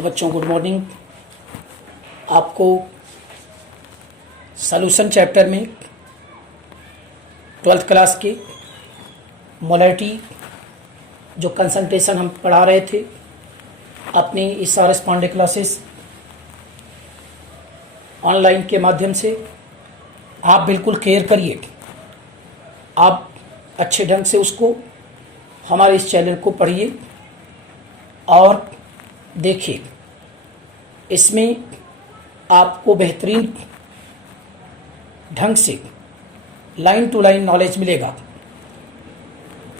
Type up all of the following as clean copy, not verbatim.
Hello बच्चों, good morning. आपको solution chapter में 12th क्लास के मोलैरिटी जो कंसंट्रेशन हम पढ़ा रहे थे अपनी इस RS पांडे क्लासेस ऑनलाइन के माध्यम से, आप बिल्कुल केयर करिए। आप अच्छे ढंग से उसको हमारे इस चैनल को पढ़िए और देखिए। इसमें आपको बेहतरीन ढंग से लाइन टू लाइन नॉलेज मिलेगा।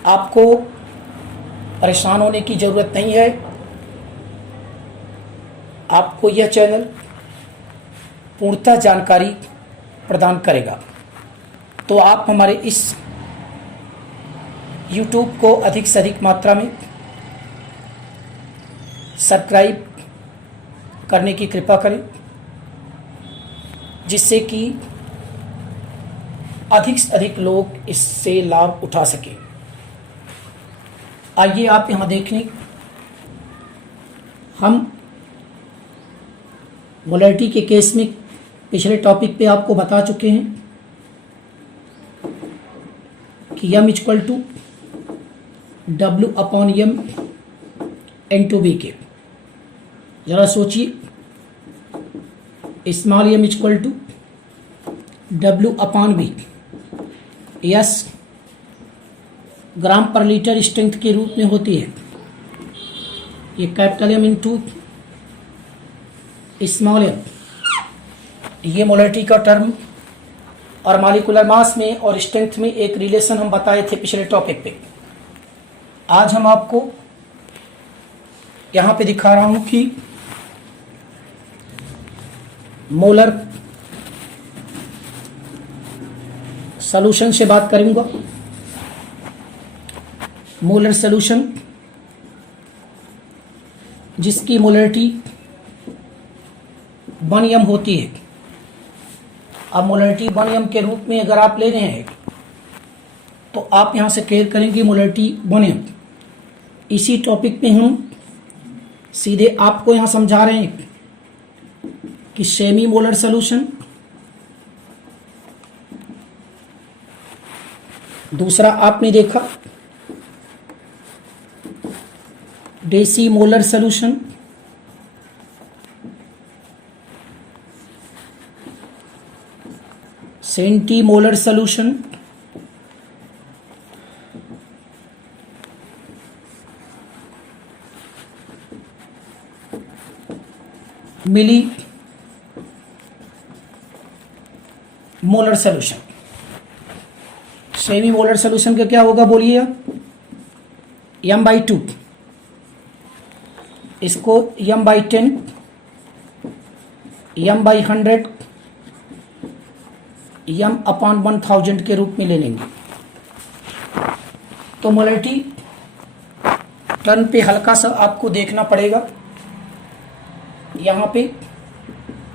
आपको परेशान होने की ज़रूरत नहीं है। आपको यह चैनल पूर्णतः जानकारी प्रदान करेगा। तो आप हमारे इस YouTube को अधिक से अधिक मात्रा में सब्सक्राइब करने की कृपा करें, जिससे कि अधिक से अधिक लोग इससे लाभ उठा सकें। आइए आप यहाँ देखने, हम मोलैरिटी के केस में पिछले टॉपिक पे आपको बता चुके हैं कि m equal to W upon m N/V के। जरा सोचिए, small m equal to W upon V, yes gram per litre strength के रूप में होती है। ये capital M into small m, ये मोलैरिटी का टर्म और मॉलिक्यूलर मास में और स्ट्रेंथ में एक रिलेशन हम बताए थे पिछले टॉपिक पे। आज हम आपको यहाँ पे दिखा रहा हूँ कि मोलर सॉल्यूशन से बात करूंगा। मोलर सॉल्यूशन जिसकी मोलैरिटी 1m होती है। अब मोलैरिटी 1m के रूप में अगर आप ले रहे हैं तो आप यहां से केयर करेंगे मोलैरिटी 1m। इसी टॉपिक पे हम सीधे आपको यहां समझा रहे हैं कि सेमी मोलर सॉल्यूशन, दूसरा आपने देखा decimolar solution, centimolar solution, millimolar solution. Semimolar solution का क्या होगा बोलिए आप? m/2, इसको m/10, m/100, m अपॉन 1000 के रूप में ले लेंगे। तो मोलैरिटी टर्न पे हल्का सा आपको देखना पड़ेगा। यहाँ पे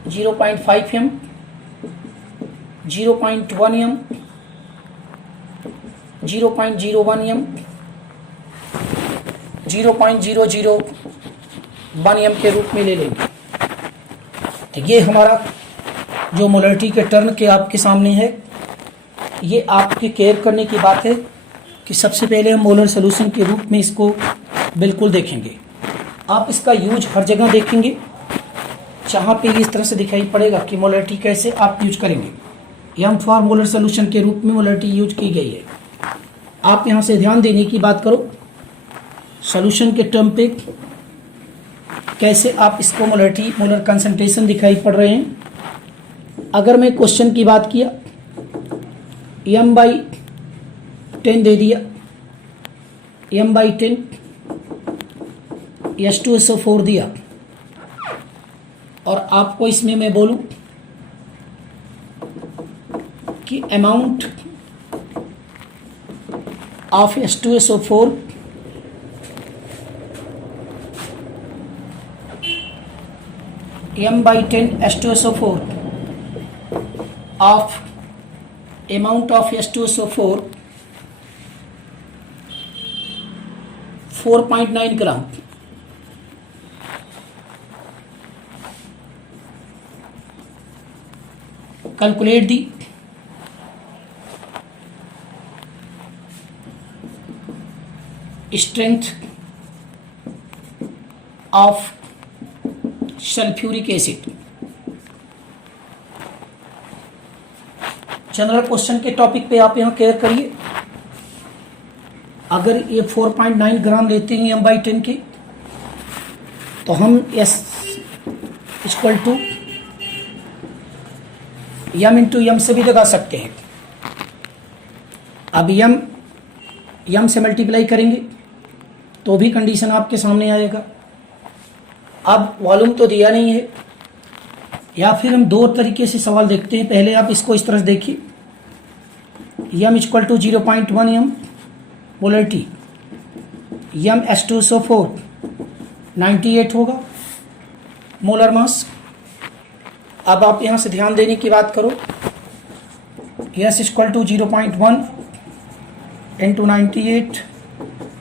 0.5m, 0.1m, 0.01m, 0.001m के रूप में ले लेंगे। तो ये हमारा जो मोलैरिटी के टर्न के आपके सामने है, ये आपके केयर करने की बात है कि सबसे पहले हम मोलर सॉल्यूशन के रूप में इसको बिल्कुल देखेंगे। आप इसका यूज हर जगह देखेंगे जहाँ पे इस तरह से दिखाई पड़ेगा कि मोलैरिटी कैसे आप यूज करेंगे। m फॉर मोलर सॉल्यूशन के रूप में मोलैरिटी यूज की गई है। आप यहाँ से ध्यान देने की बात करो, सॉल्यूशन के टर्म पे कैसे आप इसको मोलैरिटी मोलर कंसंट्रेशन दिखाई पड़ रहे हैं। अगर मैं क्वेश्चन की बात किया, m/10 दे दिया, m/10 H2SO4 दिया, और आपको इसमें मैं बोलूं कि amount of H2SO4 m/10 H2SO4 of amount of H2SO4 4.9 gram calculate the strength of sulphuric acid. General question के टॉपिक पे आप यहां केयर करिए। अगर ये 4.9 ग्राम लेते हैं m/10 के, तो हम S equal to m into M से भी लगा सकते हैं। अब m से मल्टीप्लाई करेंगे तो भी कंडीशन आपके सामने आएगा। अब वॉल्यूम तो दिया नहीं है, या फिर हम दो तरीके से सवाल देखते हैं। पहले आप इसको इस तरह से देखिए, m equal to 0.1 m molarity, m H2SO4 98 होगा मोलर मास। अब आप यहाँ से ध्यान देने की बात करो, S equal to 0.1 into 98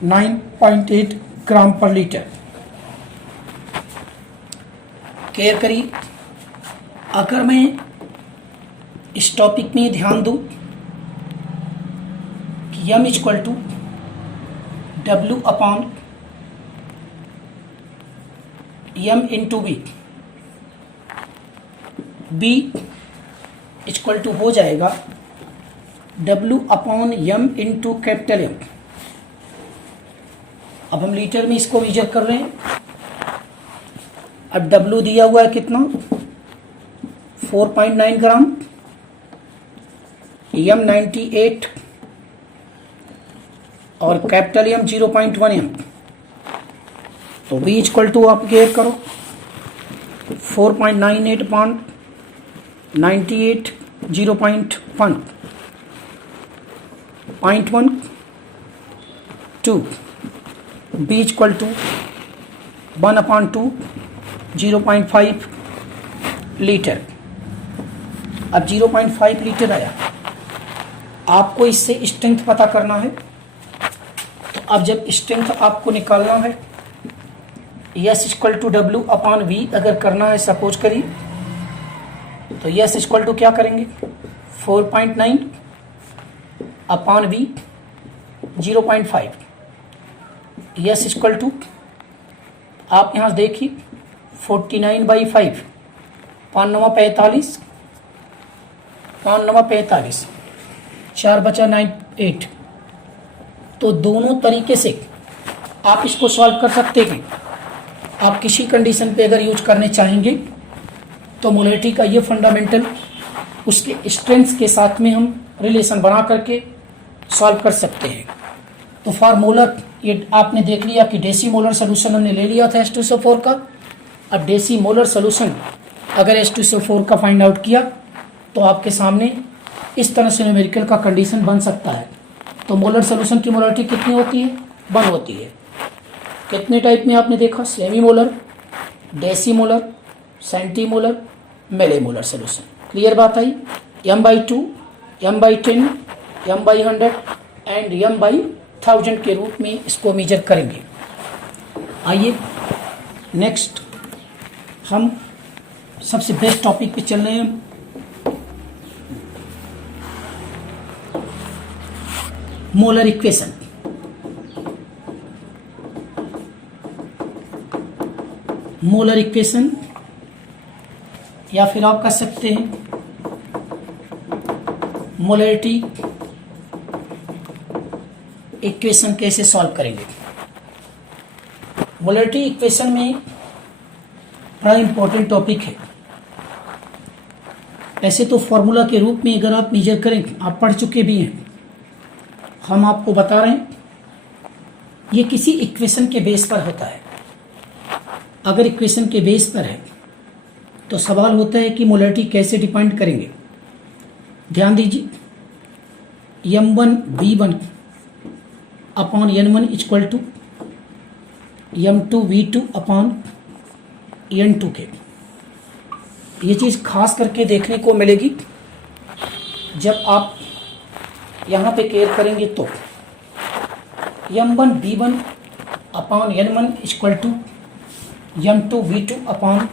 9.8 gram per litre. Care करिए, अगर मैं इस टॉपिक में ध्यान दूं कि m equal to W upon m into B, B equal to हो जाएगा W upon m into capital M। अब हम लीटर में इसको मेजर कर रहे हैं। अब W दिया हुआ है कितना, 4.9 ग्राम, M 98 और कैपिटल M 0.1 M। तो B इक्वल टू आप गेयर करो 4.98 upon 98 0.1 0.1 2, B equal to 1/2 0.5 litre. अब 0.5 लीटर आया, आपको इससे स्ट्रेंथ पता करना है। तो अब जब स्ट्रेंथ आपको निकालना है, S equal to W upon V अगर करना है सपोज करिए, तो S इक्वल टू क्या करेंगे 4.9 upon V 0.5। S equal to आप यहाँ देखिए 49/5, 5 9 45, 5 9 45, 4 बचा 9 8। तो दोनों तरीके से आप इसको सॉल्व कर सकते हैं। आप किसी कंडीशन पे अगर यूज करने चाहेंगे तो मोलरिटी का ये फंडामेंटल उसके स्ट्रेंथ के साथ में हम रिलेशन बना करके सॉल्व कर सकते हैं। तो फॉर मोलर ये आपने देख लिया कि डेसी मोलर सोल्यूशन हमने ले लिया था H2SO4 का। अब डेसी मोलर सोल्यूशन अगर H2SO4 का फाइंड आउट किया तो आपके सामने इस तरह से न्यूमेरिकल का कंडीशन बन सकता है। तो मोलर सोल्यूशन की मोलरिटी कितनी होती है, 1 होती है। कितने टाइप में आपने देखा, semi molar, deci molar, centi molar, milli molar solution. Clear बात आई। m/2, m/10, m/100 and m/1000 के रूप में इसको मेजर करेंगे। आइए नेक्स्ट हम सबसे बेस्ट टॉपिक पे चल रहे हैं। Molar equation. मोलर इक्वेशन या फिर आप कह सकते हैं मोलरिटी इक्वेशन कैसे सॉल्व करेंगे। मोलरिटी इक्वेशन में बड़ा इंपॉर्टेंट टॉपिक है। ऐसे तो फॉर्मूला के रूप में अगर आप मेजर करें, आप पढ़ चुके भी हैं, हम आपको बता रहे हैं ये किसी इक्वेशन के बेस पर होता है। अगर इक्वेशन के बेस पर है तो सवाल होता है कि मोलरिटी कैसे डिफाइन करेंगे। ध्यान दीजिए, m1 v1 upon n1 equal to m2 v2 upon n2 के। ये चीज़ खास करके देखने को मिलेगी जब आप यहाँ पे केयर करेंगे। तो m1 v1 upon n1 equal to m2 v2 upon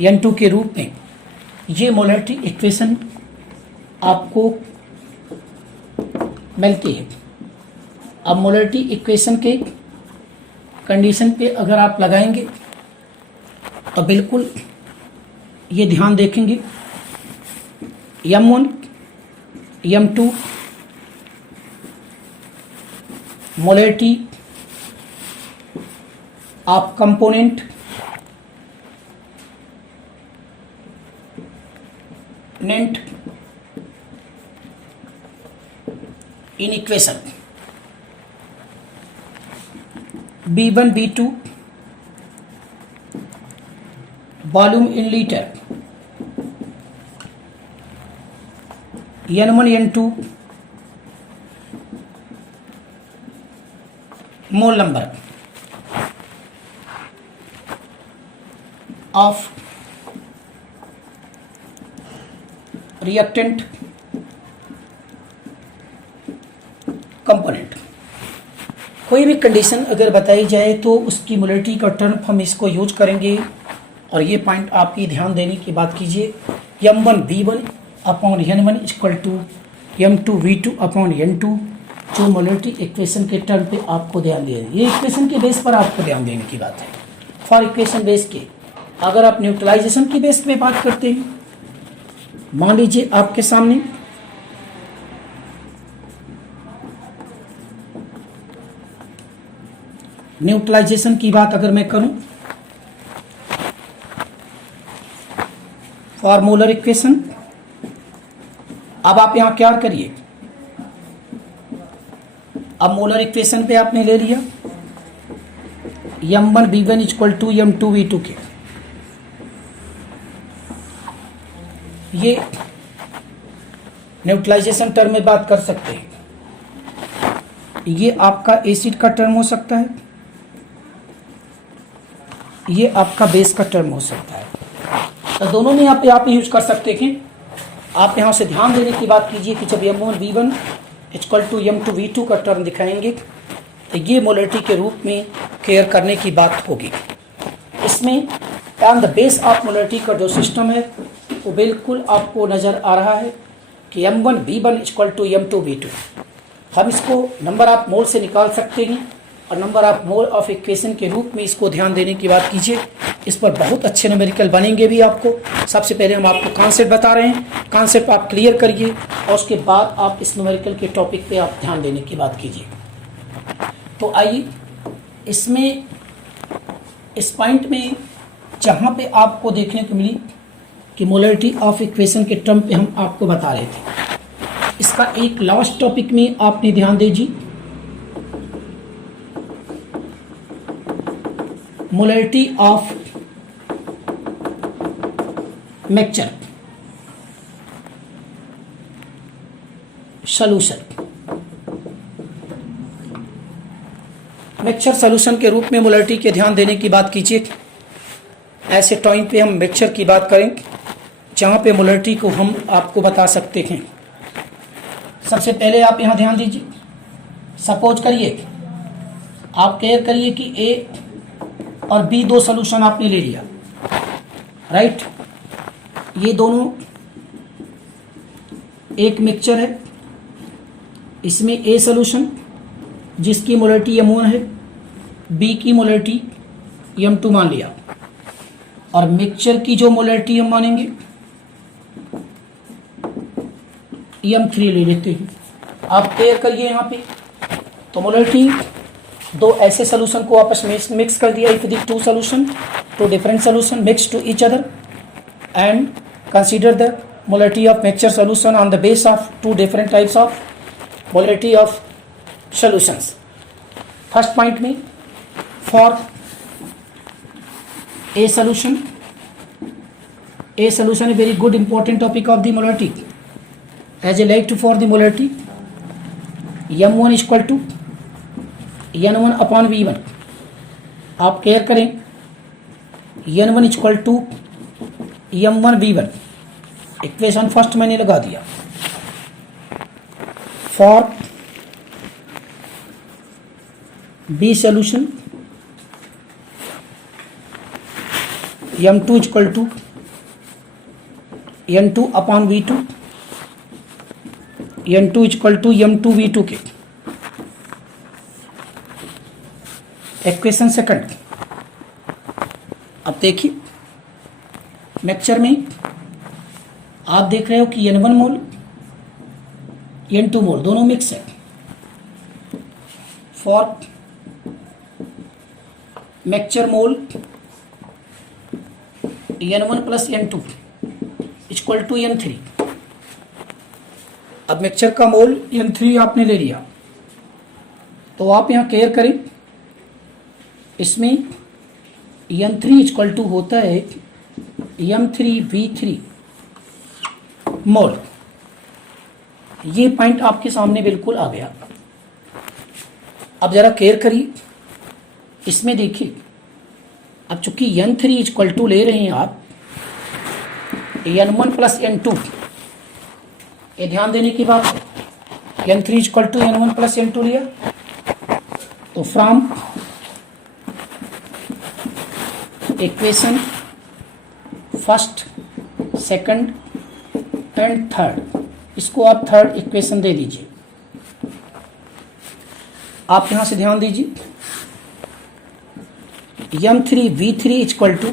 n2 के रूप में ये मोलैरिटी इक्वेशन आपको मिलती है। अब मोलैरिटी इक्वेशन के कंडीशन पे अगर आप लगाएंगे तो बिल्कुल ये ध्यान देखेंगे, M1 M2 molarity of component नेंट in equation B1 B2 volume in litre, N1 N2 mole number of reactant component. कोई भी कंडीशन अगर बताई जाए तो उसकी मोलैरिटी का टर्म हम इसको यूज करेंगे। और ये पॉइंट आपकी ध्यान देने की बात कीजिए, M1 V1 upon N1 equal to M2 V2 upon N2, जो मोलैरिटी इक्वेशन के टर्म पे आपको ध्यान देना, ये इक्वेशन के बेस पर आपको ध्यान देने की बात है। फॉर इक्वेशन बेस के अगर आप न्यूट्रलाइजेशन की बेस पे बात करते हैं, मान लीजिए आपके सामने न्यूट्रलाइजेशन की बात अगर मैं करूं, फॉर मोलर इक्वेशन, अब आप यहां क्या करिए, अब मोलर इक्वेशन पे आपने ले लिया M1 V1 equal to M2 V2 के, ये न्यूट्रलाइजेशन टर्म में बात कर सकते हैं। ये आपका एसिड का टर्म हो सकता है, ये आपका बेस का टर्म हो सकता है। तो दोनों में आप यूज कर सकते हैं। आप यहां से ध्यान देने की बात कीजिए कि जब M1 V1 equal to M2 V2 का टर्म दिखाएंगे तो ये मोलैरिटी के रूप में केयर करने की बात होगी। इसमें on the base of molarity का जो सिस्टम है वो बिल्कुल आपको नज़र आ रहा है कि M1 V1 equal to M2 V2। हम इसको नंबर ऑफ मोल से निकाल सकते हैं और number of mole of equation के रूप में इसको ध्यान देने की बात कीजिए। इस पर बहुत अच्छे न्यूमेरिकल बनेंगे भी आपको। सबसे पहले हम आपको कॉन्सेप्ट बता रहे हैं, कॉन्सेप्ट आप क्लियर करिए और उसके बाद आप इस न्यूमेरिकल के टॉपिक पे आप ध्यान देने की बात कीजिए। तो आइए इसमें इस पॉइंट में जहाँ पे आपको देखने को मिली कि मोलैरिटी ऑफ इक्वेशन के टर्म पे हम आपको बता रहे थे, इसका एक लास्ट टॉपिक में आपने ध्यान दीजिए, molarity of mixture solution. Mixture solution के रूप में मोलैरिटी के ध्यान देने की बात कीजिए। ऐसे टाइम पे हम मिक्सचर की बात करें जहाँ पे मोलैरिटी को हम आपको बता सकते हैं। सबसे पहले आप यहाँ ध्यान दीजिए, सपोज करिए आप केयर करिए कि A और B दो सॉल्यूशन आपने ले लिया, राइट। ये दोनों एक मिक्सचर है, इसमें A सॉल्यूशन जिसकी मोलैरिटी M1 है, B की मोलैरिटी M2 मान लिया, और मिक्सचर की जो मोलैरिटी हम मानेंगे M3 ले लेते हैं। आप केयर करिए यहाँ पे, तो मोलैरिटी दो ऐसे सॉल्यूशन को आपस में मिक्स कर दिया। If the two solution two different solution mix to each other and consider the molarity of mixture solution on the base of two different types of molarity of solutions. First point में for A solution is very good important topic of the molarity. As I like to for the molarity, M1 is equal to N1 upon V1. आप care करें, N1 is equal to M1 V1, equation first मैंने लगा दिया। For B solution M2 is equal to N2 upon V2, N2 equal to M2 V2 के। Equation second, अब देखिए mixture में आप देख रहे हो कि N1 मोल N2 मोल दोनों मिक्स है। For mixture mole N1 plus N2 equal to N3। अब मिक्सचर का मोल N3 आपने ले लिया, तो आप यहां केयर करें, इसमें N3 इक्वल टू होता है M3V3 मोल। ये पॉइंट आपके सामने बिल्कुल आ गया। अब जरा केयर करिए, इसमें देखिए, अब चूंकि N3 इक्वल टू ले रहे हैं आप N1 प्लस N2, ये ध्यान देने की बात है। N3 equal to N1 plus N2 लिया, तो from equation first, second and third, इसको आप थर्ड इक्वेशन दे दीजिए। आप यहां से ध्यान दीजिए, M3V3 equal to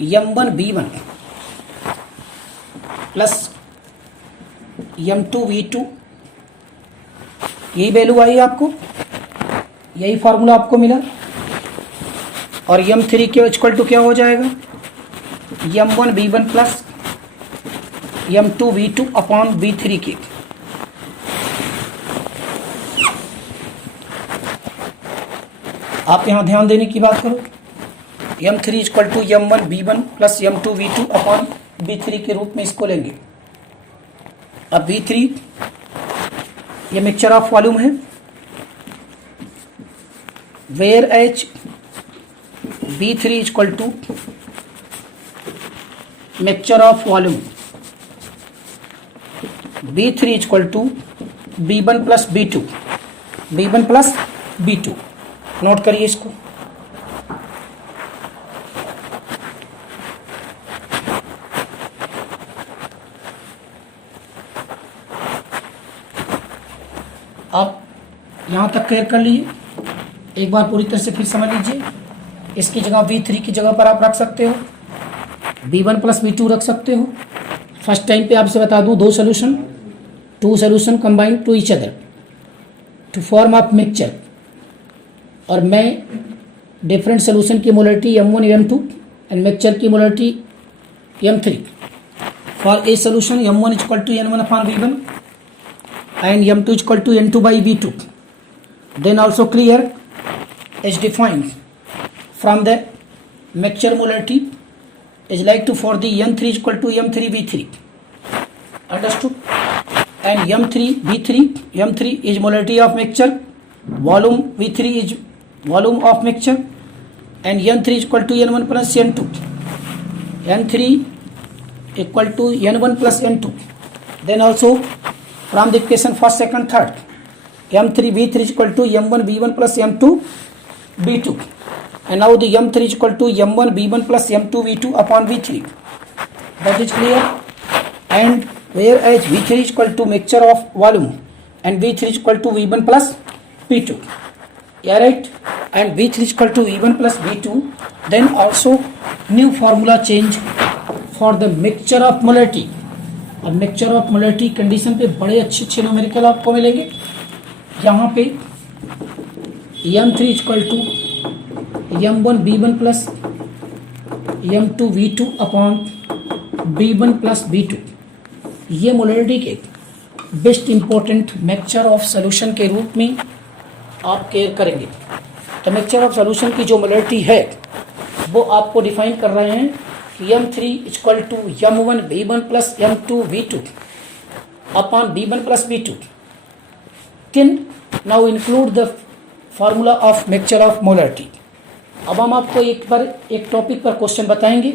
M1V1 plus M2V2, यही वैल्यू आई आपको, यही फॉर्मूला आपको मिला। और M3 के इक्वल टू क्या हो जाएगा, M1V1 plus M2V2 upon V3 के। आप यहां ध्यान देने की बात करो, M3 equal to M1V1 plus M2V2 upon V3 के रूप में इसको लेंगे। अब V3 ये मिक्सचर ऑफ वॉल्यूम है, where each V3 equal to mixture of volume B3 equal to B1 plus B2, B1 plus B2। Note करिए इसको। आप यहां तक क्लियर कर लीजिए, एक बार पूरी तरह से फिर समझ लीजिए। इसकी जगह V3 की जगह पर आप रख सकते हो B1 प्लस B2 रख सकते हो। फर्स्ट टाइम पे आपसे बता दूं, दो solution, two solution combine to each other to form of mixture, और मैं डिफरेंट सोल्यूशन की molarity M1 M2 and mixture की molarity M3 for a solution M1 equal to N1 upon V1 and M2 equal to N2 by V2. Then also clear is defined from the mixture molarity is like to for the N3 equal to M3V3. Understood? And M3V3 is molarity of mixture, volume V3 is volume of mixture, and N3 equal to N1 plus N2. N3 equal to N1 plus N2. Then also from the equation first, second, third, M3V3 equal to M1V1 plus M2V2, and now the M3 equal to M1V1 plus M2V2 upon V3. That is clear. And whereas V3 equal to mixture of volume and V3 equal to V1 plus V2. Yeah, right. And V3 equal to V1 plus V2. Then also new formula change for the mixture of molarity. अब mixture of molarity condition पे बड़े अच्छे अच्छे numerical आपको मिलेंगे। यहाँ पे M3 equal to M1V1 plus M2V2 upon B1 plus B2, ये मोलरिटी के best important mixture of solution के रूप में आप केयर करेंगे। तो मिक्सचर ऑफ सोल्यूशन की जो मोलरिटी है वो आपको डिफाइन कर रहे हैं M3 equal to M1V1 plus M2V2 upon B1 plus B2। Can now include the formula of mixture of molarity. अब हम आपको एक बार एक टॉपिक पर क्वेश्चन बताएंगे,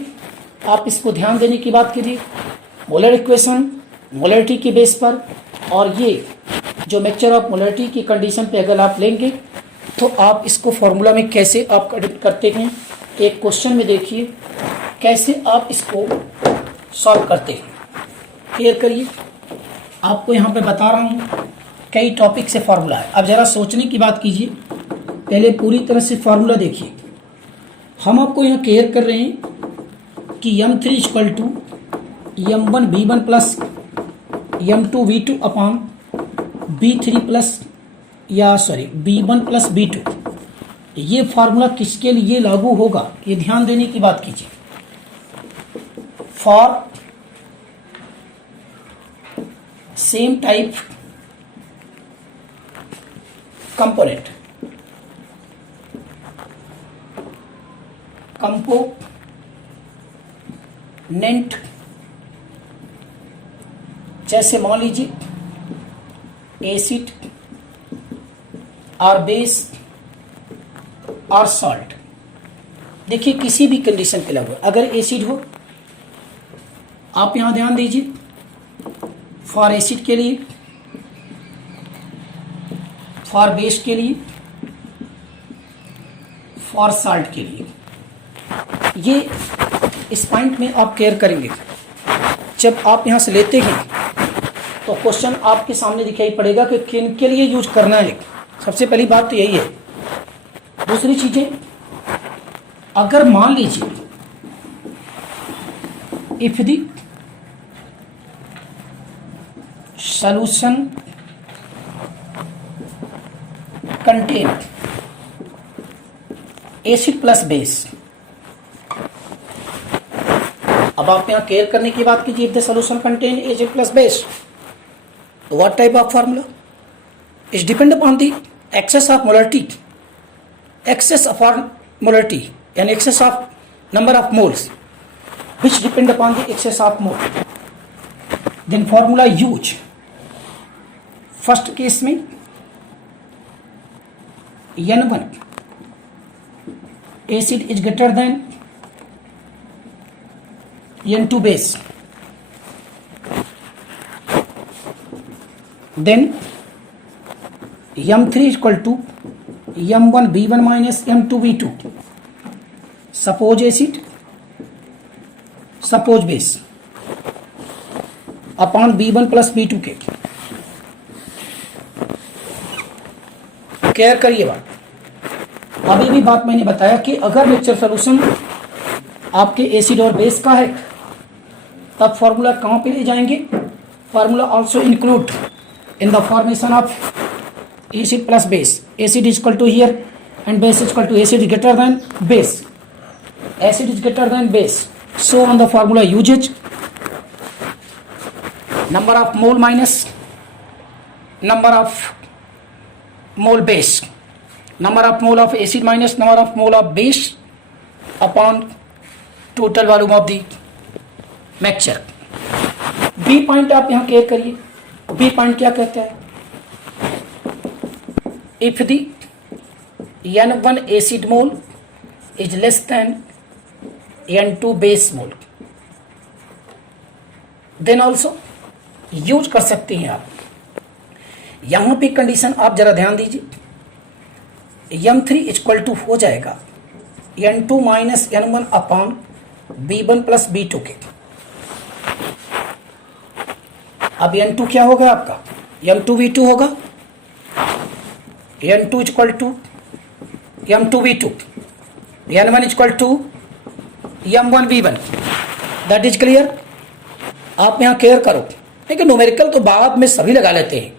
आप इसको ध्यान देने की बात कीजिए। मोलर इक्वेशन मोलरिटी के बेस पर, और ये जो मिक्सचर ऑफ मोलरिटी की कंडीशन पे अगर आप लेंगे तो आप इसको फॉर्मूला में कैसे आप करते हैं। एक क्वेश्चन में देखिए कैसे आप इसको सॉल्व करते हैं। क्लियर करिए, आपको यहाँ पे बता रहा हूँ कई टॉपिक से फार्मूला है। अब जरा सोचने की बात कीजिए, पहले पूरी तरह से फार्मूला देखिए। हम आपको यहाँ क्लियर कर रहे हैं कि m3 equal to m1v1 plus m2v2 upon b3 plus b1 plus b2। ये फार्मूला किसके लिए लागू होगा, ये ध्यान देने की बात कीजिए। For same type component, component जैसे मान लीजिए एसिड और बेस और सॉल्ट। देखिए किसी भी कंडीशन पे लागू, अगर एसिड हो, आप यहां ध्यान दीजिए, फॉर एसिड के लिए, फॉर बेस के लिए, फॉर सॉल्ट के लिए। ये इस पॉइंट में आप केयर करेंगे। जब आप यहां से लेते हैं तो क्वेश्चन आपके सामने दिखाई पड़ेगा कि किन के लिए यूज करना है। सबसे पहली बात तो यही है। दूसरी चीजें, अगर मान लीजिए if the solution contain acid plus base. अब आप यहां केयर करने की बात कीजिए, if the solution contain acid plus base, तो what type of formula is depend upon the excess of molarity, excess of molarity and excess of number of moles, which depend upon the excess of mole. Then formula use, first case में N1 acid is greater than N2 base, then M3 is equal to m1v1 minus m2v2, suppose acid, suppose base, upon b1 plus b2 के। Care करिए बात। अभी भी बात मैंने बताया कि अगर मिक्सचर सॉल्यूशन आपके एसिड और बेस का है, तब फॉर्मूला कहाँ पे ले जाएंगे? Formula also include in the formation of acid plus base. Acid is equal to here and base is equal to acid is greater than base. Acid is greater than base. So on the formula usage, number of mole minus number of mole base, number of mole of acid minus number of mole of base upon total volume of the mixture. B point आप यहाँ care करिए। B point क्या कहता है? If the N1 acid mole is less than N2 base mole, then also use कर सकते हैं आप। यहां पे कंडीशन आप जरा ध्यान दीजिए, M3 इक्वल टू हो जाएगा N2 minus N1 upon B1 plus B2 के। अब N2 क्या होगा आपका? M2V2 होगा। N2 equal to M2V2, N1 equal to M1V1। That is clear. आप यहाँ केयर करो, लेकिन न्यूमेरिकल तो बाद में सभी लगा लेते हैं,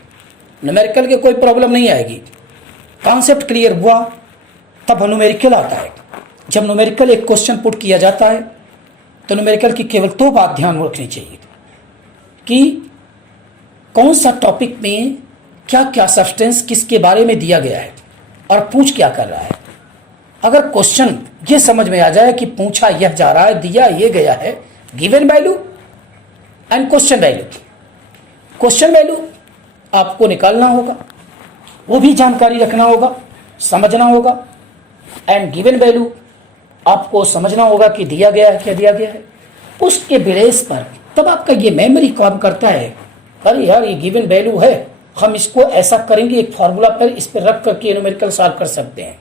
न्यूमेरिकल की कोई प्रॉब्लम नहीं आएगी। कॉन्सेप्ट क्लियर हुआ तब न्यूमेरिकल आता है। जब न्यूमेरिकल एक क्वेश्चन पुट किया जाता है तो न्यूमेरिकल की केवल दो बात ध्यान में रखनी चाहिए कि कौन सा टॉपिक में क्या क्या सब्सटेंस किसके बारे में दिया गया है और पूछ क्या कर रहा है। अगर क्वेश्चन ये समझ में आ जाए कि पूछा यह जा रहा है, दिया ये गया है, given value and question value. Question value आपको निकालना होगा, वो भी जानकारी रखना होगा, समझना होगा, एंड गिवन वैल्यू आपको समझना होगा कि दिया गया है, क्या दिया गया है। उसके बेस पर तब आपका ये मेमोरी काम करता है, अरे यार ये गिवन वैल्यू है, हम इसको ऐसा करेंगे, एक फार्मूला पर इस पर रख करके न्यूमेरिकल सॉल्व कर सकते हैं।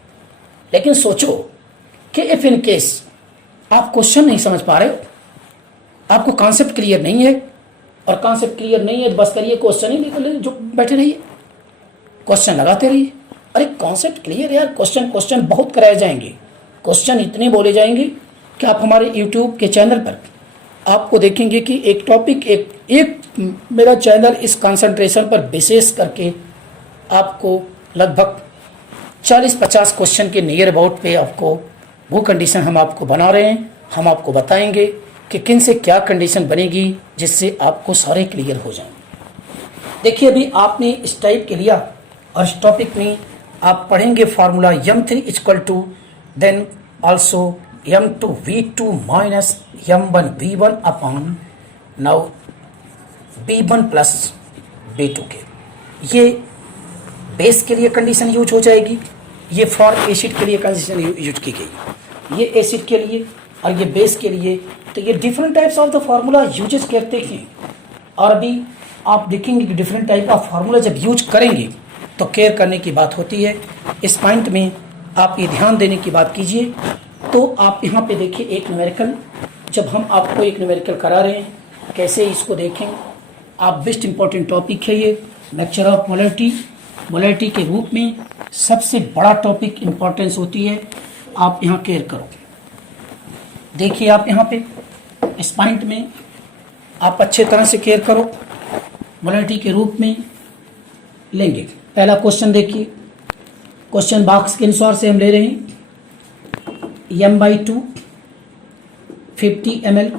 लेकिन सोचो कि इफ इन केस आप क्वेश्चन नहीं समझ पा रहे, आपको कॉन्सेप्ट क्लियर नहीं है, और कॉन्सेप्ट क्लियर नहीं है तो बस करिए क्वेश्चन ही निकल जो बैठे रहिए, क्वेश्चन लगाते रहिए। अरे कॉन्सेप्ट क्लियर यार, क्वेश्चन बहुत कराए जाएंगे, क्वेश्चन इतने बोले जाएंगे कि आप हमारे यूट्यूब के चैनल पर आपको देखेंगे कि एक टॉपिक एक मेरा चैनल इस कंसंट्रेशन पर विशेष करके आपको लगभग 40-50 क्वेश्चन के नियर अबाउट पे आपको वो कंडीशन हम आपको बना रहे हैं। हम आपको बताएंगे कि किन से क्या कंडीशन बनेगी जिससे आपको सारे क्लियर हो जाएं। देखिए अभी आपने इस टाइप के लिया और इस टॉपिक में आप पढ़ेंगे formula m3 equal to then also m2 v2 minus m1 v1 upon now b1 plus b2 के। ये बेस के लिए कंडीशन यूज हो जाएगी, ये फॉर एसिड के लिए कंडीशन यूज की गई, ये एसिड के लिए और ये बेस के लिए। तो ये different types of the formula uses करते हैं, और अभी आप देखेंगे कि डिफरेंट टाइप ऑफ फार्मूला जब यूज करेंगे तो केयर करने की बात होती है। इस पॉइंट में आप ये ध्यान देने की बात कीजिए। तो आप यहाँ पे देखिए एक न्यूमेरिकल, जब हम आपको एक न्यूमेरिकल करा रहे हैं कैसे इसको देखें आप, बेस्ट इंपॉर्टेंट टॉपिक है ये लेक्चर ऑफ मोलैरिटी के रूप में सबसे बड़ा टॉपिक इंपॉर्टेंस होती है, आप यहाँ केयर करो। देखिए आप यहाँ पे इस पॉइंट में आप अच्छे तरह से केयर करो, मोलैरिटी के रूप में लेंगे। पहला क्वेश्चन देखिए, क्वेश्चन बॉक्स के अनुसार से हम ले रहे हैं m/2 50 ml,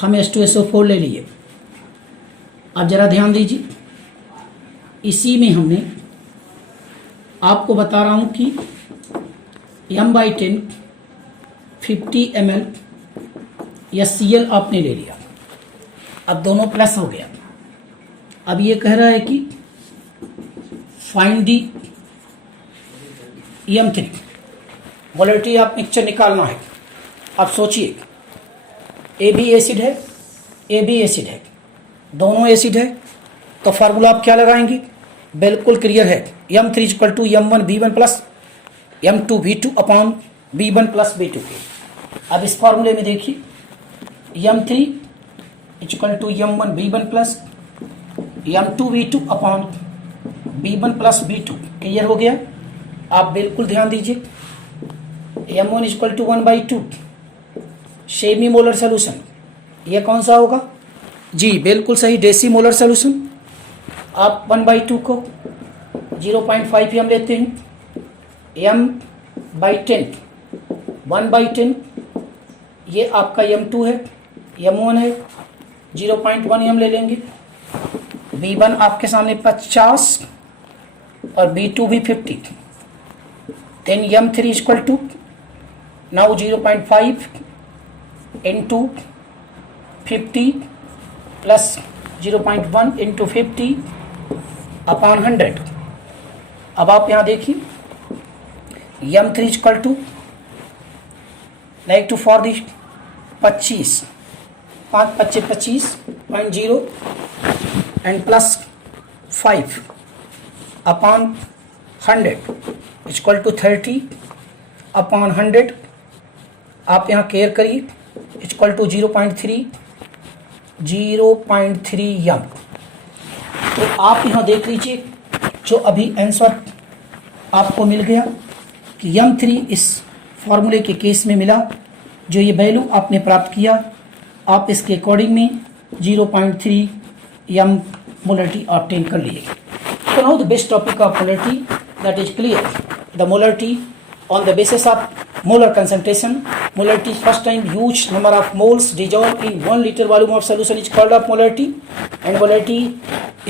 हम H2SO4 ले लिए। अब जरा ध्यान दीजिए, इसी में हमने आपको बता रहा हूं कि m/10 50 ml या Cl आपने ले लिया। अब दोनों प्लस हो गया। अब ये कह रहा है कि फाइंड दी m3, मोलैरिटी आप मिक्सचर निकालना है। अब सोचिए ए भी एसिड है, ए भी एसिड है, दोनों एसिड है, तो फार्मूला आप क्या लगाएंगे? बिल्कुल क्लियर है, m3 equal to m1 v1 plus m2 v2 upon b1 plus b2 के। अब इस फार्मूले में देखिए m3 equal to m1 v1 plus m2 v2 upon b1 plus b2। Clear हो गया? आप बिल्कुल ध्यान दीजिए, m1 equal to 1/2 semi molar solution, ये कौन सा होगा? जी बिल्कुल सही, डेसी मोलर सोल्यूशन। आप 1/2 को 0.5 हम लेते हैं, m/10 1/10 ये आपका m2 है, m1 है 0.1 हम ले लेंगे, b1 आपके सामने 50 और b2 भी 50। Then m3 equal to now 0.5 into 50 plus 0.1 into 50 upon 100। अब आप यहाँ देखिए m3 equal to like to for the 25 25.0 and plus 5 upon 100 equal to 30 upon 100। आप यहाँ केयर करिए, इक्वल टू 0.3 m। तो आप यहाँ देख लीजिए जो अभी आंसर आपको मिल गया कि m3 इस फॉर्मूले के केस में मिला, जो ये वैल्यू आपने प्राप्त किया, आप इसके अकॉर्डिंग में 0.3 m मोलैरिटी ऑब्टेन कर लिए। So now the best topic of molarity, that is clear. The molarity on the basis of molar concentration, molarity first time huge number of moles dissolved in 1 liter volume of solution is called of molarity, and molarity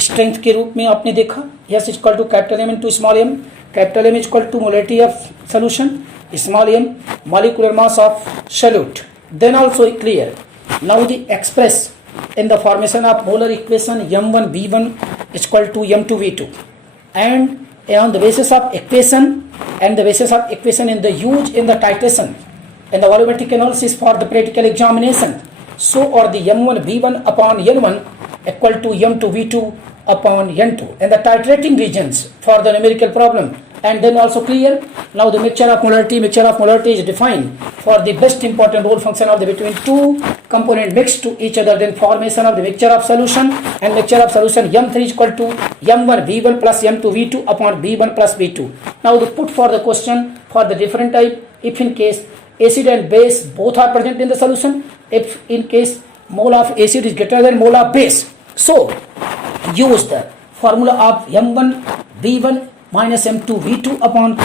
strength के रूप में आपने देखा, yes is equal to capital M into small m, capital M is equal to molarity of solution, small m molecular mass of solute. Then also clear. Now the express in the formation of molar equation m1 v1 is equal to m2 v2, and on the basis of equation and the basis of equation in the use in the titration and the volumetric analysis for the practical examination, so or the m1 v1 upon n1 equal to m2 v2 upon n2, and the titrating regions for the numerical problem and then also clear. Now the mixture of molarity is defined for the best important role function of the between two component mixed to each other, then formation of the mixture of solution, and mixture of solution M3 is equal to M1 V1 plus M2 V2 upon B1 plus B2. Now the put for the question for the different type, if in case acid and base both are present in the solution, if in case mole of acid is greater than mole of base, so use the formula of M1 V1 minus M2 V2 upon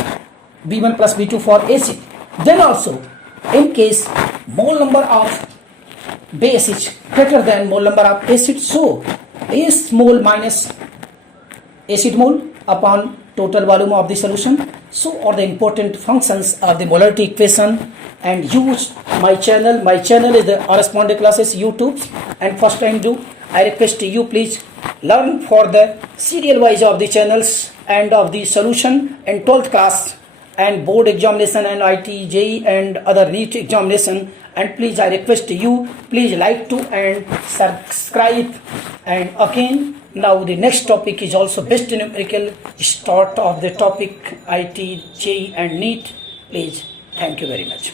B1 plus B2 for acid. Then also in case mole number of base is greater than mole number of acid, so base mole minus acid mole upon total volume of the solution. So are the important functions of the molarity equation. And use my channel. My channel is the corresponding classes YouTube, and first time do I request you please learn for the serial wise of the channels and of the solution and 12th class and board examination and IT, JEE and other NEET examination. And please I request you please like to and subscribe. And again now the next topic is also best numerical start of the topic IT, JEE and NEET. Please, thank you very much.